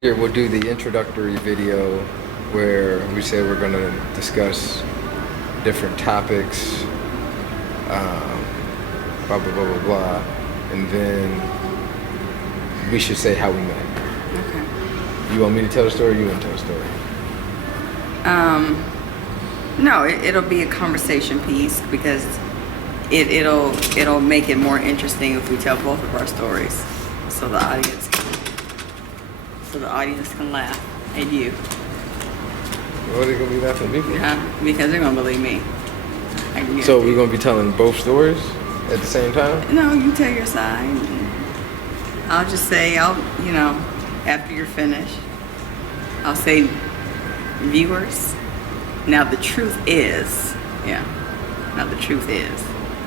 Here we'll do the introductory video where we say we're going to discuss different topics, blah, blah, blah, blah, blah, and then we should say how we met. Okay. You want me to tell the story or you want to tell the story? No, it'll be a conversation piece because it'll make it more interesting if we tell both of our stories, so the audience can laugh at you. What are they going to be laughing at me for? Yeah, because they're gonna believe me. So we're going to be telling both stories at the same time? No, you tell your side. I'll just say, after you're finished, I'll say, viewers, now the truth is,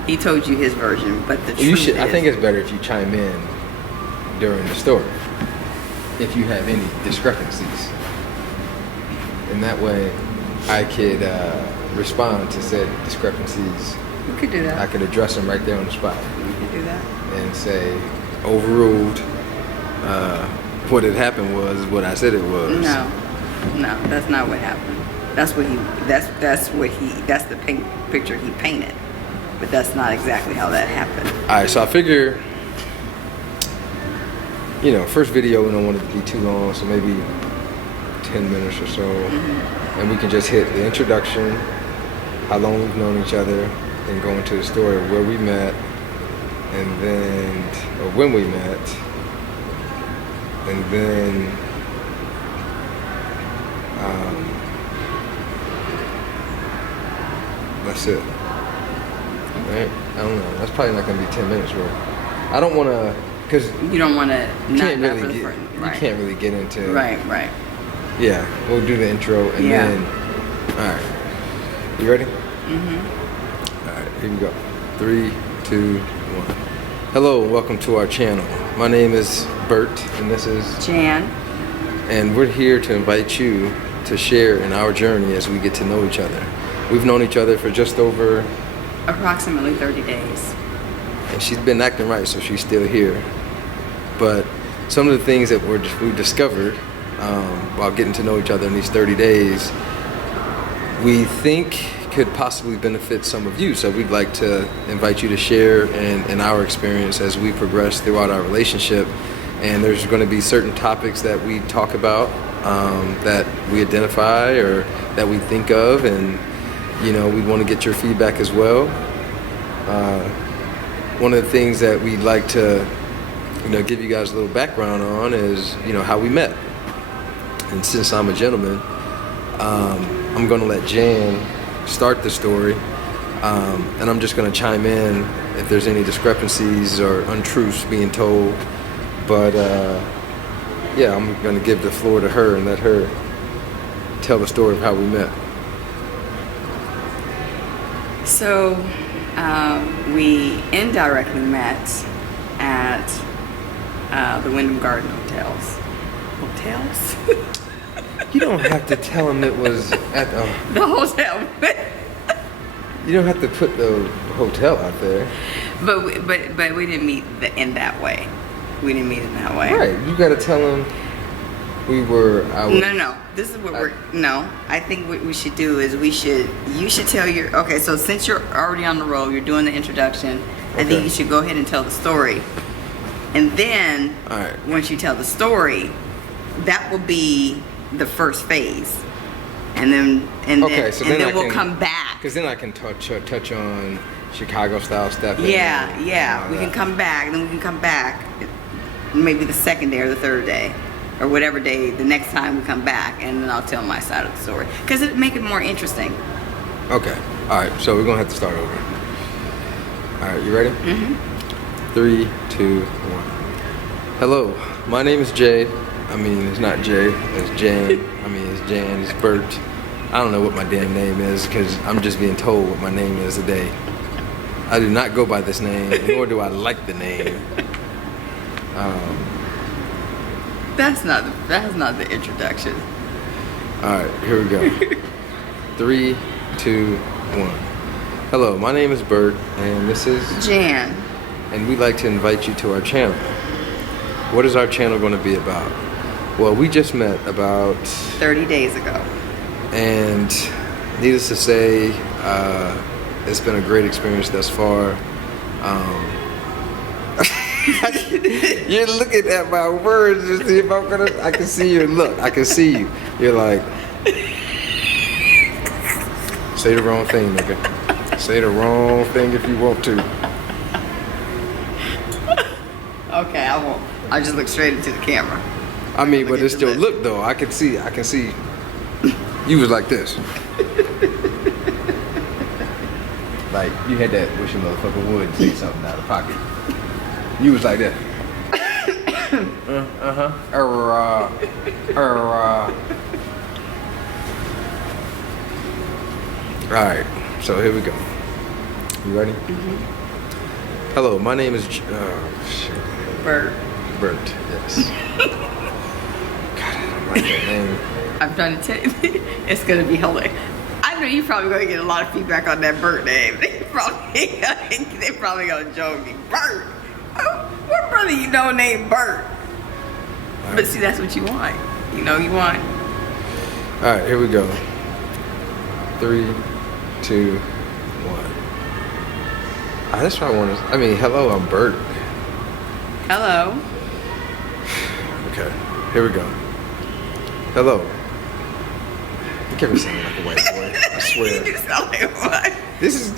he told you his version, but the truth is. I think it's better if you chime in during the story, if you have any discrepancies. And that way, I could respond to said discrepancies. You could do that. I could address them right there on the spot. You could do that. And say, overruled. What had happened was what I said it was. No, that's not what happened. That's the picture he painted. But that's not exactly how that happened. Alright, so I figure, first video we don't want it to be too long, so maybe 10 minutes or so. Mm-hmm. And we can just hit the introduction, how long we've known each other, and go into the story of where we met, and then, or when we met, and then, that's it. Right? I don't know. That's probably not going to be 10 minutes worth. I don't want to, because you don't want to. You can't really get into. Right. Yeah, we'll do the intro and then. All right. You ready? Mm-hmm. All right, here we go. 3, 2, 1. Hello, and welcome to our channel. My name is Bert, and this is Jan. And we're here to invite you to share in our journey as we get to know each other. We've known each other for just over approximately 30 days. And she's been acting right, so she's still here. But some of the things that we've discovered while getting to know each other in these 30 days, we think could possibly benefit some of you. So we'd like to invite you to share in our experience as we progress throughout our relationship. And there's going to be certain topics that we talk about that we identify or that we think of, and we want to get your feedback as well. One of the things that we'd like to give you guys a little background on is how we met. And since I'm a gentleman, I'm going to let Jan start the story, and I'm just going to chime in if there's any discrepancies or untruths being told. But I'm going to give the floor to her and let her tell the story of how we met. So we indirectly met at the Wyndham Garden Hotels. Hotels? You don't have to tell them it was at the hotel. You don't have to put the hotel out there. But we didn't meet in that way. We didn't meet in that way. Right. You got to tell them we were. No. This is what I think what we should do is you should tell your. Okay, so since you're already on the road, you're doing the introduction. I think you should go ahead and tell the story, and then once you tell the story, that will be the first phase, and then we'll come back. Because then I can touch on Chicago style stuff. Yeah. We can come back, and then we can come back, maybe the second day or the third day, or whatever day the next time we come back, and then I'll tell my side of the story because it make it more interesting. Okay. All right. So we're gonna have to start over. All right. You ready? Mm-hmm. 3, 2, 1. Hello. My name is Jay. I mean, it's not Jay. It's Jan. I mean, it's Jan. It's Bert. I don't know what my damn name is because I'm just being told what my name is today. I do not go by this name, nor do I like the name. That's not the introduction. All right, here we go. 3, 2, 1. Hello, my name is Bert, and this is Jan. And we'd like to invite you to our channel. What is our channel going to be about? Well, we just met about 30 days ago. And needless to say, it's been a great experience thus far. You're looking at my words to see if I'm gonna. I can see your look. I can see you. You're like, say the wrong thing, nigga. Say the wrong thing if you want to. Okay, I won't. I'll just look straight into the camera. I mean, but it's at the still lip. look though. I can see. You was like this. Like you had that wish your motherfucker would take something out of pocket. You was like that. All right, so here we go. You ready? Mm-hmm. Hello, my name is Bert. Bert. Yes. God, I don't like that name. I'm trying to tell you, it's gonna be hilarious. I know you're probably gonna get a lot of feedback on that Bert name. They probably gonna joke me. Bert. Oh, what brother you know named Bert? But see, that's what you want. You know, you want. All right, here we go. 3, 2, 1. That's what I want to. I mean, hello, I'm Bert. Hello. Okay, here we go. Hello. You can't be saying like a white boy. I swear. You sound like what? This is.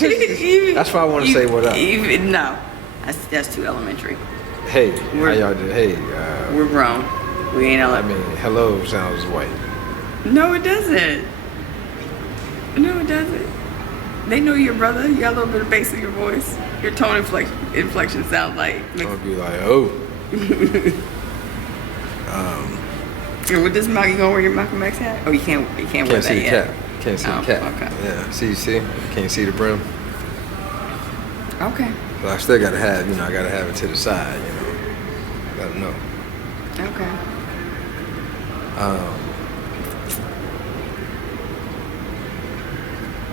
That's why I want to say what up. No, that's too elementary. Hey, how y'all do? Hey. We're grown. We ain't I elementary. mean, hello sounds white. No, it doesn't. No, it doesn't. They know your brother. You got a little bit of bass in your voice. Your tone inflection sounds like. I'll be like, oh. Here, with this mug, you gonna wear your Malcolm X hat? Oh, you can't wear Can't that see the yet. cap. Can't see the cap. Okay. Yeah. See? Can't see the brim. Okay. But I still gotta have, I gotta have it to the side, Gotta know. Okay.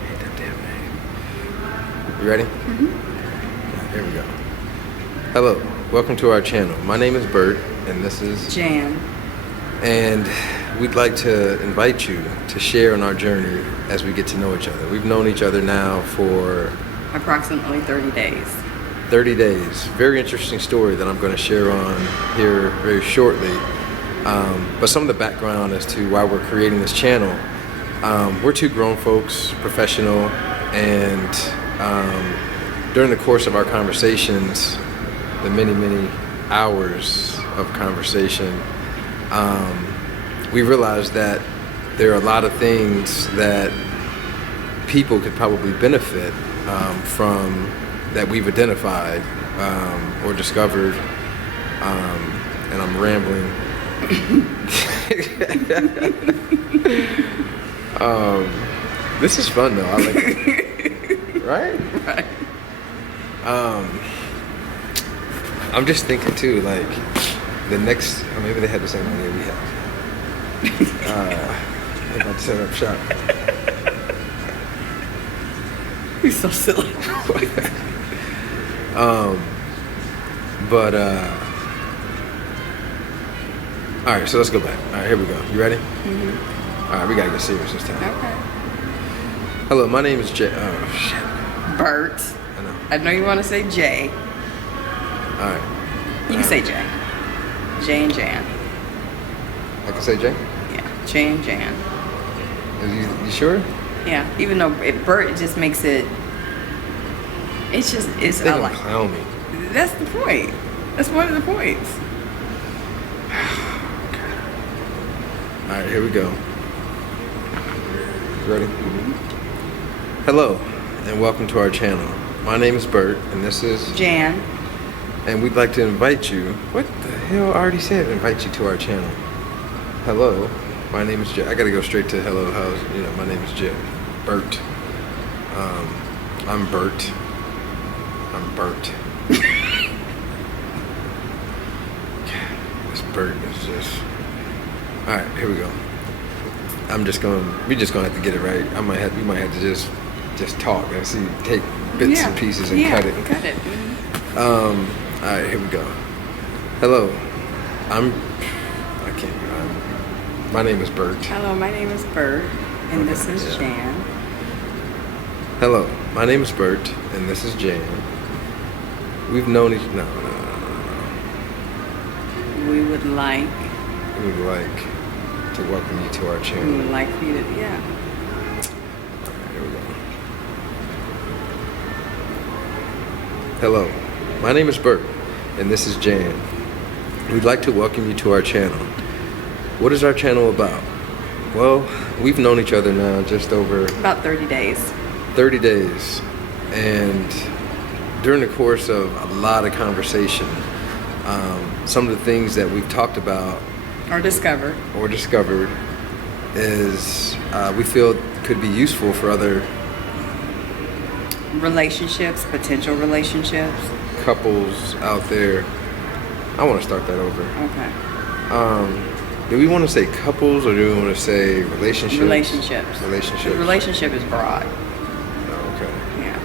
Hate that damn name. You ready? Mm-hmm. Right, here we go. Hello. Welcome to our channel. My name is Bert, and this is Jan. And we'd like to invite you to share on our journey as we get to know each other. We've known each other now for Approximately 30 days. 30 days. Very interesting story that I'm going to share on here very shortly. But some of the background as to why we're creating this channel. We're two grown folks, professional, and during the course of our conversations, the many, many hours of conversation, we realized that there are a lot of things that people could probably benefit from that we've identified or discovered, and I'm rambling. This is fun though. I like it. Right? Right. I'm just thinking too, like the next, or maybe they had the same idea we have. They're about to set up shop. You're so silly. All right, so let's go back. All right, here we go. You ready? Mm-hmm. All right, we gotta get serious this time. Okay. Hello, my name is Jay. Oh shit. Bert. I know you want to say Jay. All right. You can say Jay. Jay and Jan. I can say Jay? Yeah, Jay and Jan. You sure? Yeah, even though Bert, it just makes it. It's They gonna clown me. That's the point. That's one of the points. All right, here we go. You ready? Mm-hmm. Hello, and welcome to our channel. My name is Bert, and this is Jan. And we'd like to invite you. What the hell? I already said invite you to our channel. Hello, my name is Jay. I gotta go straight to hello. How's my name is Jay. Bert. I'm Bert. I'm Bert. This Bert is just. All right, here we go. We just gonna have to get it right. We might have to just talk and see, take bits and pieces and cut it. Cut it. All right, here we go. Hello, I'm My name is Bert. Hello, my name is Bert, and this is yeah. Jan. Hello, my name is Bert, and this is Jan. We've known each. No. We would like. We would like to welcome you to our We channel. would like for you to, yeah. Here we go. Hello, my name is Bert, and this is Jan. We'd like to welcome you to our channel. What is our channel about? Well, we've known each other now just over About 30 days. 30 days, and during the course of a lot of conversation, some of the things that we've talked about Or discovered. is we feel could be useful for other Relationships, potential relationships. couples out there. I want to start that over. Okay. Do we want to say couples or do we want to say relationships? Relationships. Relationships. Relationship is broad. Oh, okay. Yeah.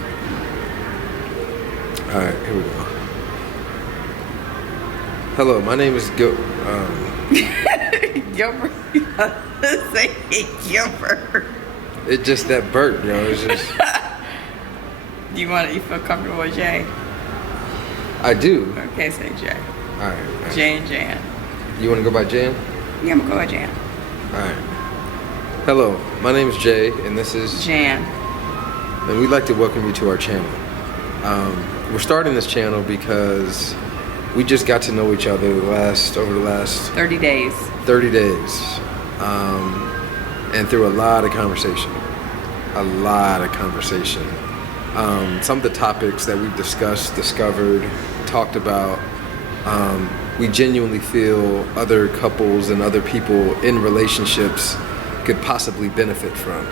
All right, here we go. Hello, my name is Gilbert. Say Gilbert. It's just that Bert, It's just You feel comfortable with Jay? I do. Okay, say Jay. All right. Jay and Jan. You want to go by Jan? Yeah, I'm gonna go with Jan. All right. Hello, my name is Jay, and this is Jan. and we'd like to welcome you to our channel. We're starting this channel because we just got to know each other over the last 30 days. 30 days, and through a lot of conversation. Some of the topics that we've discovered, talked about, we genuinely feel other couples and other people in relationships could possibly benefit from.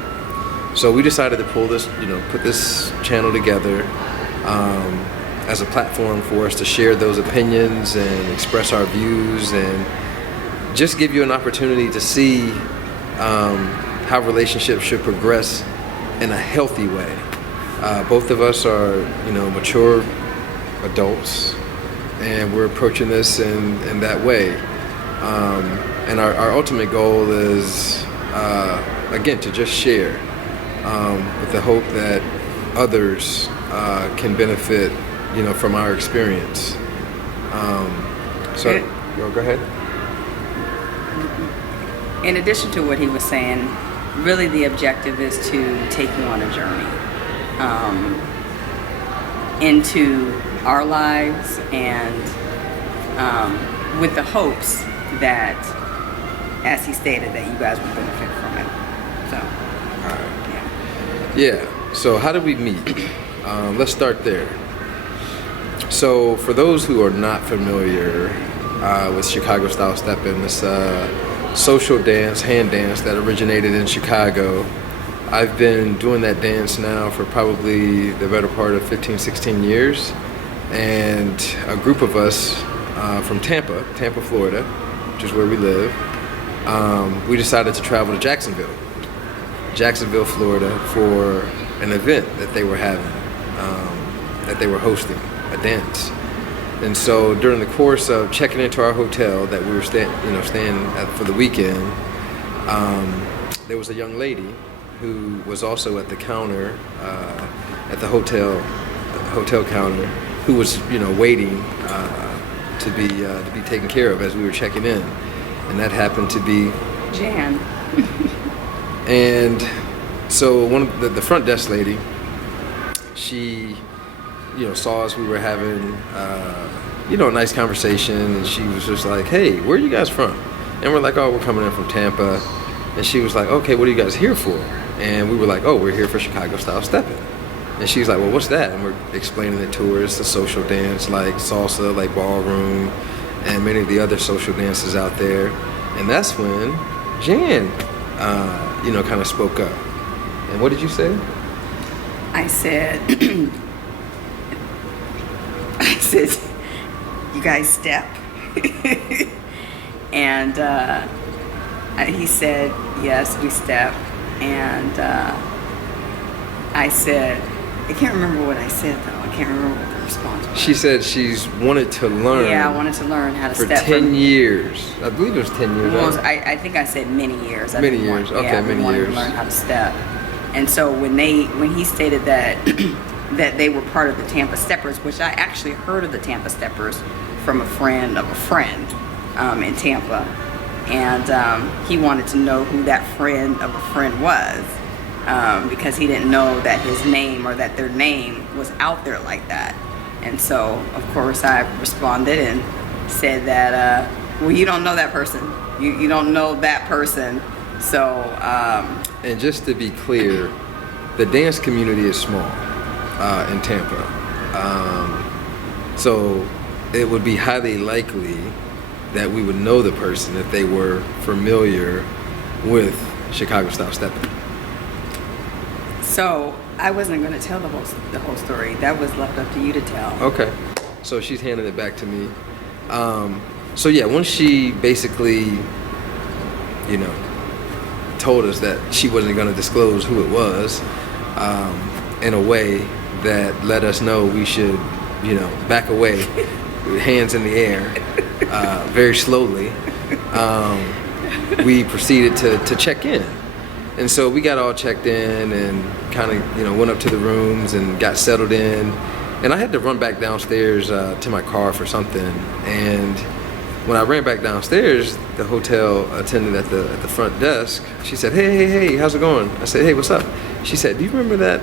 So we decided to put this channel together as a platform for us to share those opinions and express our views and just give you an opportunity to see how relationships should progress in a healthy way. Both of us are, mature adults, and we're approaching this in that way. And our ultimate goal is, again, to just share with the hope that others can benefit, from our experience. Go ahead. In addition to what he was saying, really the objective is to take you on a journey into our lives, and with the hopes that, as he stated, that you guys would benefit from it. So, Yeah. So how did we meet? Let's start there. So for those who are not familiar with Chicago style stepping, it's a social dance, hand dance that originated in Chicago. I've been doing that dance now for probably the better part of 15, 16 years. And a group of us from Tampa, Florida, which is where we live, we decided to travel to Jacksonville, Florida, for an event that they were having, that they were hosting, a dance. And so during the course of checking into our hotel that we were staying at for the weekend, there was a young lady who was also at the counter, at the hotel counter, who was waiting to be taken care of as we were checking in, and that happened to be Jan. And so one of the front desk lady, she saw us. We were having a nice conversation, and she was just like, "Hey, where are you guys from?" And we're like, "Oh, we're coming in from Tampa." And she was like, "Okay, what are you guys here for?" And we were like, "Oh, we're here for Chicago style stepping." And she's like, "Well, what's that?" And we're explaining it to her. It's a social dance like salsa, like ballroom, and many of the other social dances out there. And that's when Jan, kind of spoke up. And what did you say? I said, "You guys step?" And he said, "Yes, we step." And I said, I can't remember what I said though. I can't remember what the response was. She said she's wanted to learn. Yeah, I wanted to learn how to for step 10 years. I believe it was 10 years. Well, Right? I think I said many years. Many years. Okay, yeah, many wanted years. to learn how to step. And so when he stated that that they were part of the Tampa Steppers, which I actually heard of the Tampa Steppers from a friend of a friend in Tampa, and he wanted to know who that friend of a friend was. Because he didn't know that his name or that their name was out there like that. And so, of course, I responded and said that, well, you don't know that person. You don't know that person. So... and just to be clear, the dance community is small in Tampa. So it would be highly likely that we would know the person if they were familiar with Chicago style stepping. So I wasn't going to tell the whole story. That was left up to you to tell. Okay. So she's handing it back to me. So yeah, once she basically, told us that she wasn't going to disclose who it was, in a way that let us know we should, back away with hands in the air, very slowly, we proceeded to check in. And so we got all checked in and kind of, went up to the rooms and got settled in. And I had to run back downstairs to my car for something. And when I ran back downstairs, the hotel attendant at the front desk, she said, hey, how's it going? I said, hey, what's up? She said, do you remember that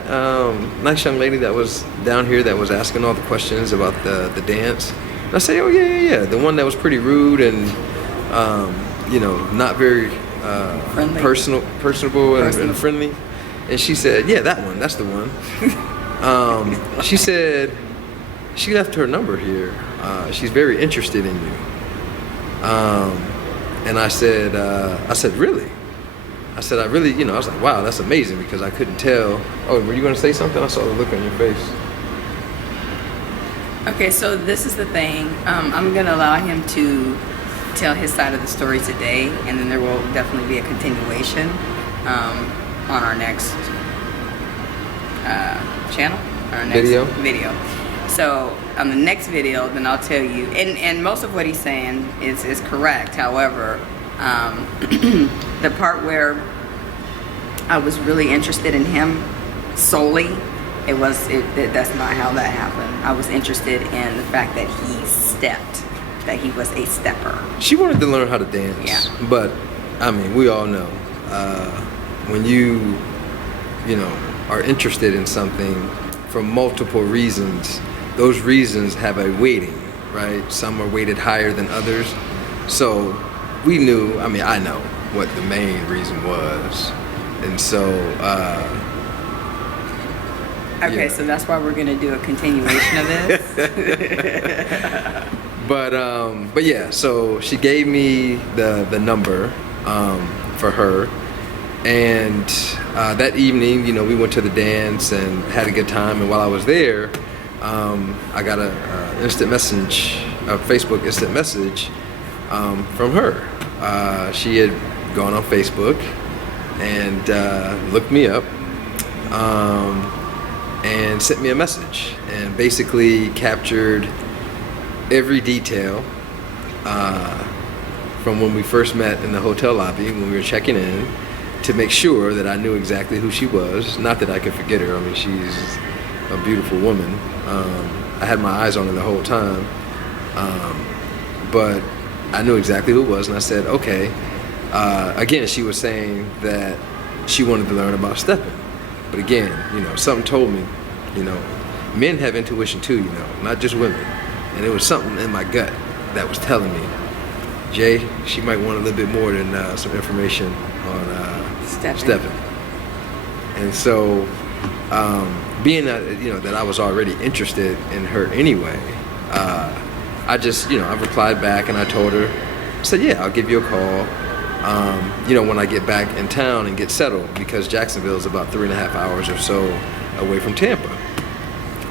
nice young lady that was down here that was asking all the questions about the dance? And I said, oh, yeah. The one that was pretty rude and, not very... personable and friendly. And she said, yeah, that one, that's the one. She said she left her number here. She's very interested in you. And I said, really? I said, I really, I was like, wow, that's amazing, because I couldn't tell. Oh, were you going to say something? I saw the look on your face. Okay, so this is the thing. I'm going to allow him to tell his side of the story today, and then there will definitely be a continuation on our next channel, our next video. So on the next video, then I'll tell you, and most of what he's saying is correct. However, the part where I was really interested in him solely, that's not how that happened. I was interested in the fact that he stepped, that he was a stepper. She wanted to learn how to dance. Yeah. But, I mean, we all know, when you are interested in something for multiple reasons, those reasons have a weighting, right? Some are weighted higher than others. So we knew, I know what the main reason was. And so, okay, so that's why we're going to do a continuation of this. But yeah, so she gave me the number for her, and that evening, we went to the dance and had a good time. And while I was there, I got a Facebook instant message from her. She had gone on Facebook and looked me up and sent me a message, and basically captured every detail from when we first met in the hotel lobby when we were checking in, to make sure that I knew exactly who she was. Not that I could forget her. She's a beautiful woman. I had my eyes on her the whole time, but I knew exactly who it was, and I said, okay. Again, she was saying that she wanted to learn about stepping, but again, something told me, men have intuition too, not just women. And it was something in my gut that was telling me, Jay, she might want a little bit more than some information on stepping. And so, being that that I was already interested in her anyway, I just I replied back and I told her, I said, yeah, I'll give you a call, when I get back in town and get settled, because Jacksonville is about 3.5 hours or so away from Tampa.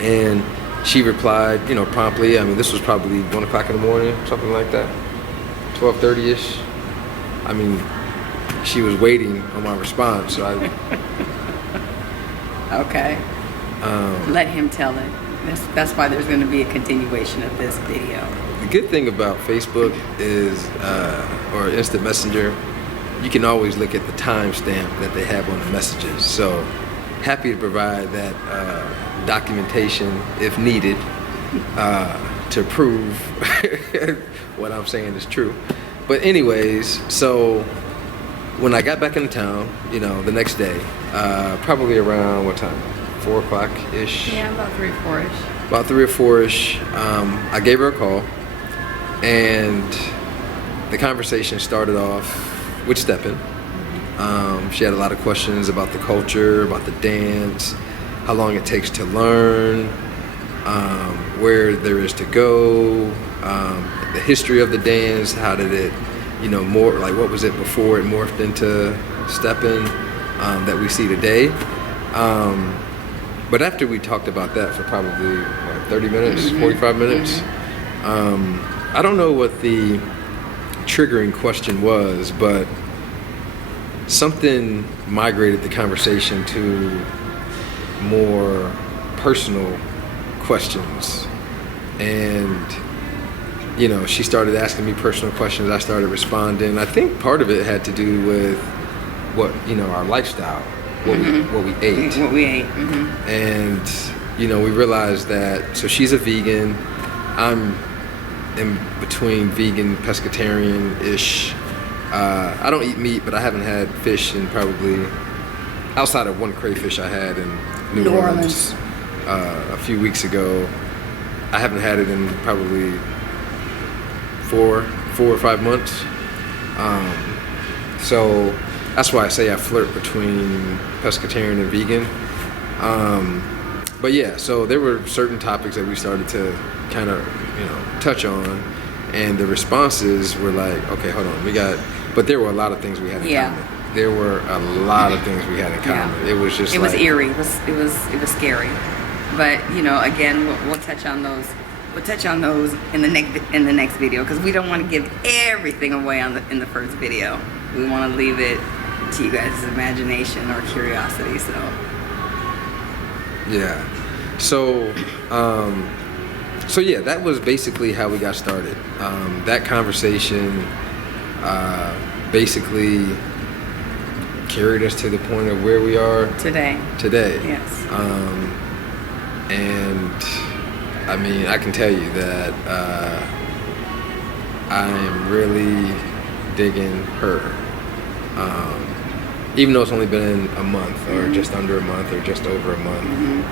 And she replied, promptly. This was probably 1 o'clock in the morning, something like that, 12:30ish. She was waiting on my response, so I. Okay. Let him tell it. That's why there's going to be a continuation of this video. The good thing about Facebook is, or Instant Messenger, you can always look at the timestamp that they have on the messages. So happy to provide that documentation if needed to prove what I'm saying is true. But anyways, so when I got back into town, you know, the next day, probably around what time? 4 o'clock-ish? Yeah, about 3 or 4-ish. About 3 or 4-ish, I gave her a call, and the conversation started off with stepping. She had a lot of questions about the culture, about the dance, how long it takes to learn, where there is to go, the history of the dance, how did it, you know, more like what was it before it morphed into stepping that we see today. But after we talked about that for probably, what, 30 minutes, 45 minutes, I don't know what the triggering question was, but something migrated the conversation to more personal questions. And, you know, she started asking me personal questions. I started responding. I think part of it had to do with what, you know, our lifestyle. What we ate. What we ate. And, you know, we realized that, so she's a vegan. I'm in between vegan, pescatarian-ish. I don't eat meat, but I haven't had fish in probably, outside of one crayfish I had in New Orleans a few weeks ago. I haven't had it in probably four or 5 months. So that's why I say I flirt between pescatarian and vegan. But yeah, so there were certain topics that we started to kind of, you know, touch on, and the responses were like, okay, hold on, but there were a lot of things we had in common. There were a lot of things we had in common. It was just, it was eerie. It was scary. But, you know, again, we'll touch on those. We'll touch on those in the next video, because we don't want to give everything away in the first video. We want to leave it to you guys' imagination or curiosity. So yeah, so yeah, that was basically how we got started. That conversation basically carried us to the point of where we are today. Yes. And I mean, I can tell you that I am really digging her. Even though it's only been a month, or just under a month, or just over a month.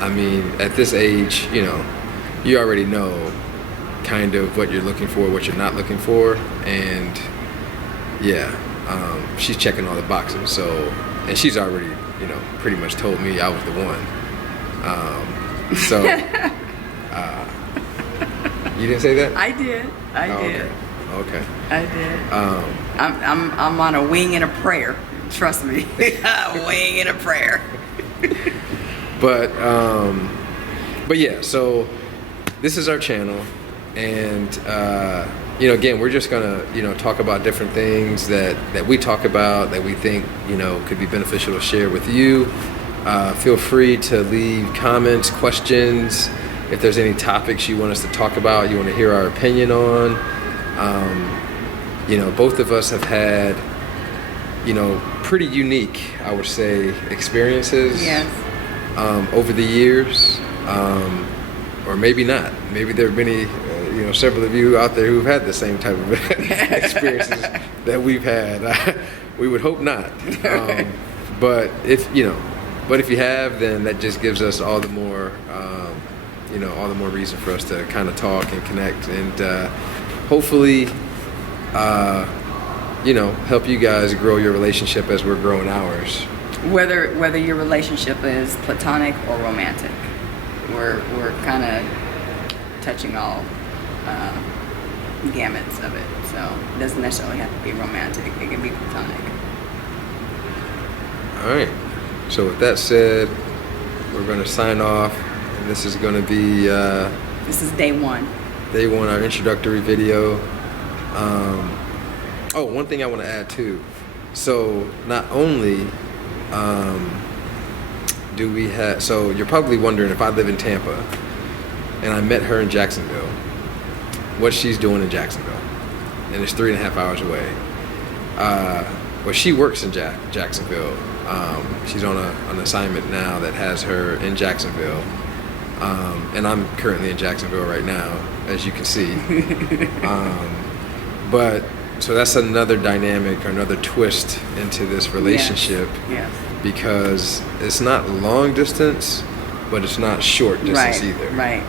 I mean, at this age, you know, you already know kind of what you're looking for, what you're not looking for, and yeah, she's checking all the boxes. So, and she's already, you know, pretty much told me I was the one. You didn't say that? I did. Okay. I did. I'm on a wing and a prayer. Trust me, a wing and a prayer. But yeah. So this is our channel, and you know, again, we're just gonna, you know, talk about different things that we talk about that we think, you know, could be beneficial to share with you. Feel free to leave comments, questions. If there's any topics you want us to talk about, you want to hear our opinion on. You know, both of us have had, you know, pretty unique, I would say, experiences. Yes. Over the years, or maybe not. Maybe there are many, you know, several of you out there who've had the same type of experiences that we've had. We would hope not. But if you have, then that just gives us all the more, you know, all the more reason for us to kind of talk and connect, and hopefully, you know, help you guys grow your relationship as we're growing ours. Whether your relationship is platonic or romantic, we're kind of touching all gamuts of it. So it doesn't necessarily have to be romantic. It can be platonic. All right. So with that said, we're going to sign off, and this is going to be this is day one, our introductory video. Oh, one thing I want to add too. So not only do we have? So you're probably wondering if I live in Tampa and I met her in Jacksonville, what she's doing in Jacksonville, and it's 3.5 hours away. Well, she works in Jacksonville. She's on an assignment now that has her in Jacksonville, and I'm currently in Jacksonville right now, as you can see. But so that's another dynamic or another twist into this relationship. Yes. Because it's not long distance, but it's not short distance either. Right.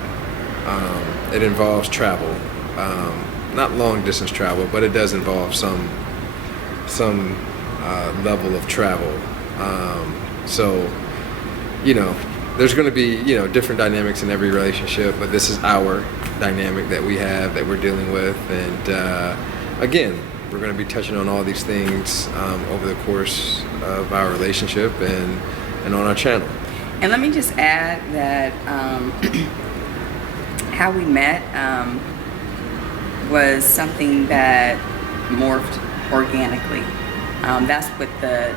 It involves travel, not long distance travel, but it does involve some level of travel. So, there's going to be different dynamics in every relationship, but this is our dynamic that we have that we're dealing with, and again, we're going to be touching on all these things over the course of our relationship and on our channel. And let me just add that how we met was something that morphed organically. That's what the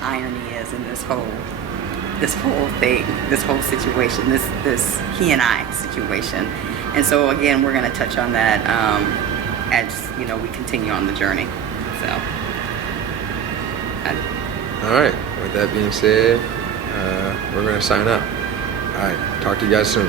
irony is in this whole thing, this whole situation, this he and I situation. And so again, we're going to touch on that as we continue on the journey. So. All right. With that being said, we're going to sign out. All right. Talk to you guys soon.